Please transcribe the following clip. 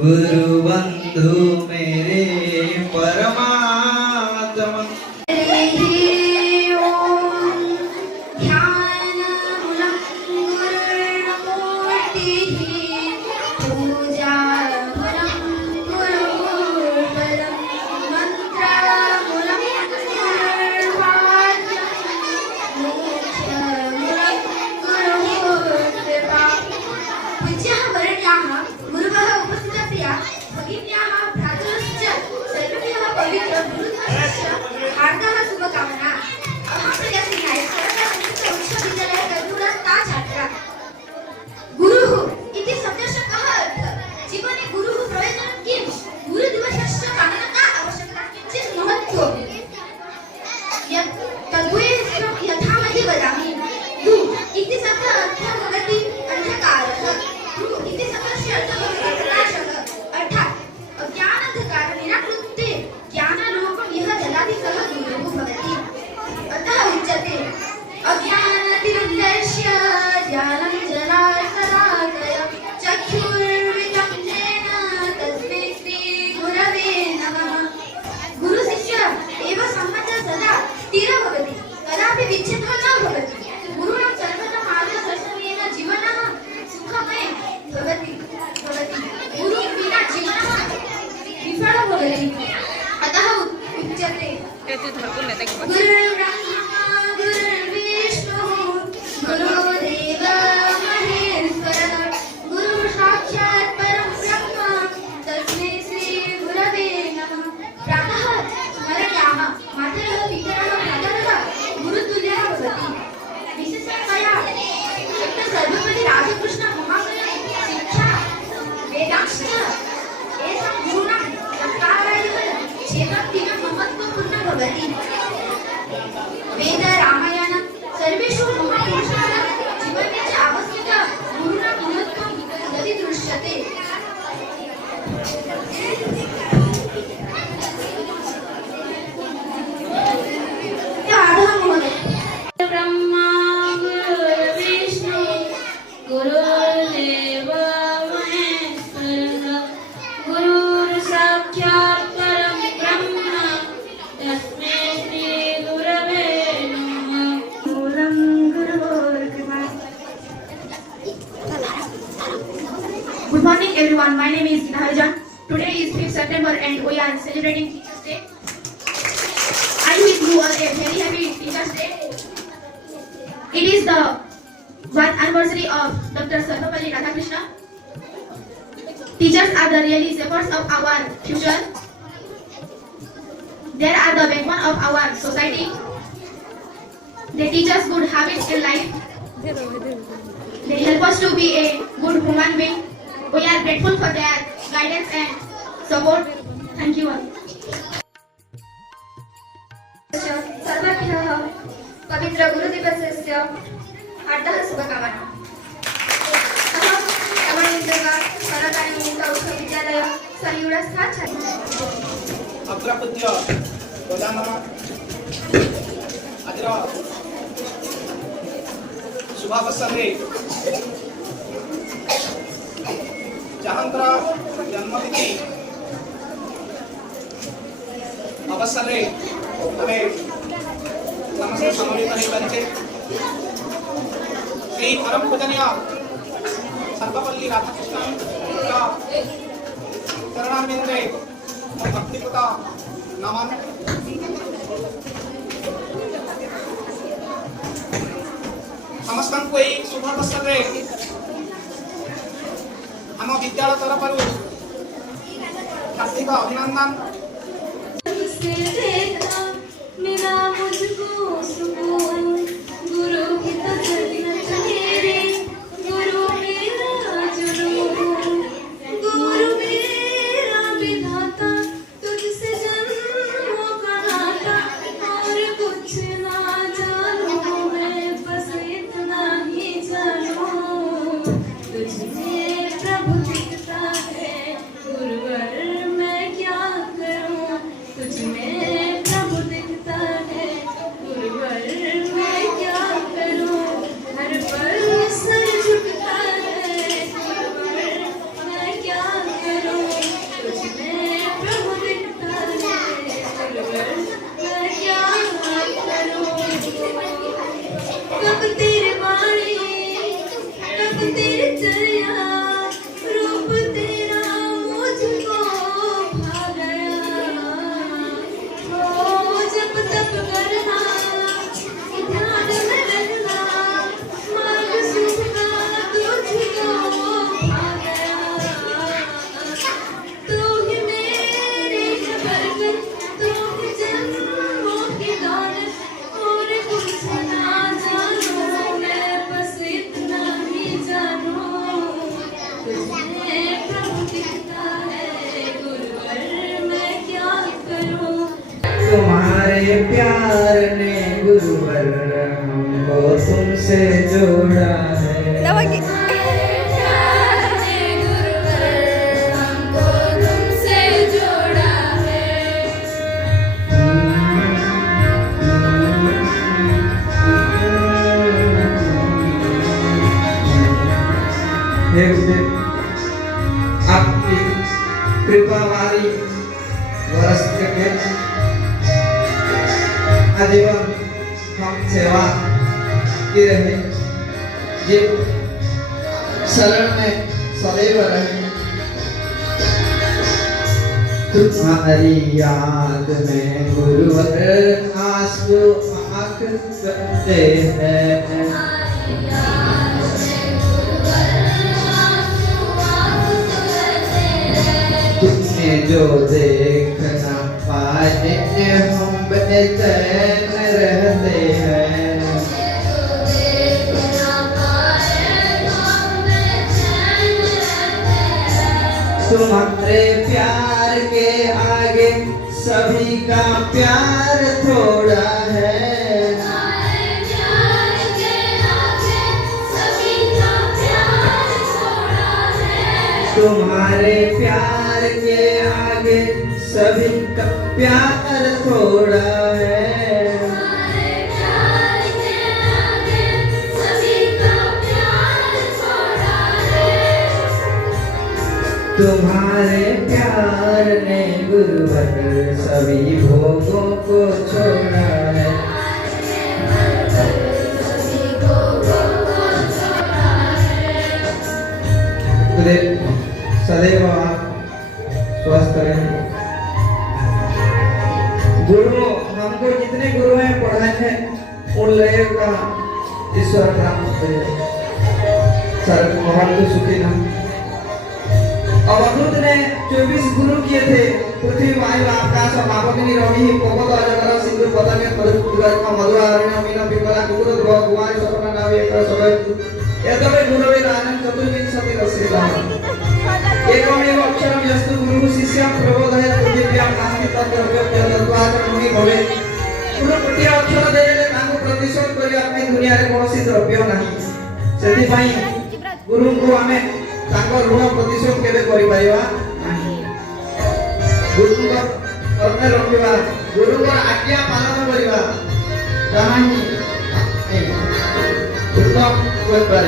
गुरु बंधु मेरे परमात्मा। वेद रामायण सर्वेषु महापुरुषाणां जीवने च आवश्यकं गुरुणा महत्त्वं यदि दृश्यते। ब्रह्मा गुरुर्विष्णु गुरुर्देव महेश्वरः गुरुर्साक्षात् परं ब्रह्म तस्मै श्री गुरवे नमः। मूलं गुरुर्कृपा। Good morning everyone, my name is Harijan. Today is 5th September and we are celebrating Teachers Day. I wish you all a very happy Teachers Day. It is the 1st anniversary of Dr. Sarvapalli Radhakrishna. Teachers are the really shepherds of our future. They are the backbone of our society. They teach us good habits in life. They help us to be a good human being. We are grateful for their guidance and support. Thank you all. सर्वेभ्यः पवित्र गुरुदिवसस्य हार्दः शुभकामनाः। अहं रमणीन्द्रगा सरकारी मुक्त उच्च विद्यालय संयुक्तस्था छात्रा। अत्र पूज्य प्रधानः अत्र शुभावसरे जहाँकर जन्मतिथि अवसरे हमें नमस्ते सम्मिलित होइबारे श्री परम पूजनीय सर्वपल्ली राधाकृष्ण चरणारविंदे भक्तिपुता नमन। समस्त को शुभ अवसर आम विद्यालय तरफ हार्दिक अभिनंदन। गुरुवर मैं क्या करूं तुझ में तेरे चलिया रूप तेरा मुझको भा गया हो जब तब करना ध्यान में रहना मार्ग सुख का तुझको भा गया तू ही मेरे बरकत तू ही जन्मों की दौलत और कुछ ना जानू मैं बस इतना ही जानू तुझे प्रभु दिखता है गुरुवर मैं क्या करूं तुम्हारे प्यार ने गुरुवर हमको तुमसे जोड़ा है हे गुरुदेव, आपकी कृपा वाली बरस के आजीवन हम सेवा की रहे, ये शरण में सदैव रहे। तुम्हारी याद में गुरुवर आंसू आँख करते हैं। तुमने जो देख न पाए हम बेचैन रहते हैं। तुम्हारे प्यार के आगे सभी का प्यार थोड़ा है। तुम्हारे प्यार के आगे सभी का प्यार थोड़ा है। तुम्हारे प्यार ने गुरुवर सभी भोगों को छोड़ा है। सदैव आप स्वस्थ रहें। गुरु हमको जितने गुरु हैं पढ़ाए हैं उन लोगों का ईश्वर प्राप्त करे। सर भगवान को सुखी ना। अब अद्भुत ने 24 गुरु किए थे। पृथ्वी वायु आकाश मापकनी रवि पवत अजगर सिंधु पतंग मधुर मधुरारण्य मीन पिंगला कुकुर ध्रुव कुमार सपना नावे एक सब यतवे गुरुवे दानं चतुर्विंशति रसेला एकमेव अक्षरम यस्तु गुरु शिष्य प्रबोधय पृथिव्यां नास्ति तद्द्रव्य तद्वाचन मुनि भवे। गुरु गोटे अक्षर देले तांको प्रतिशोध करिया ପାଇଁ दुनियारे कोनोसी द्रव्य नाही। सेति ପାଇଁ गुरुଙ୍କୁ ଆମେ ତାଙ୍କ ଋଣ ପ୍ରତିଶୋଧ କେବେ କରିପାରିବା ନାହିଁ। ଗୁରୁଙ୍କ କର୍ମ ରଖିବା, ଗୁରୁଙ୍କ ଆଜ୍ଞା ପାଳନ କରିବା, ତାହା ହିଁ ଉତ୍ତମ ହୋଇପାରେ।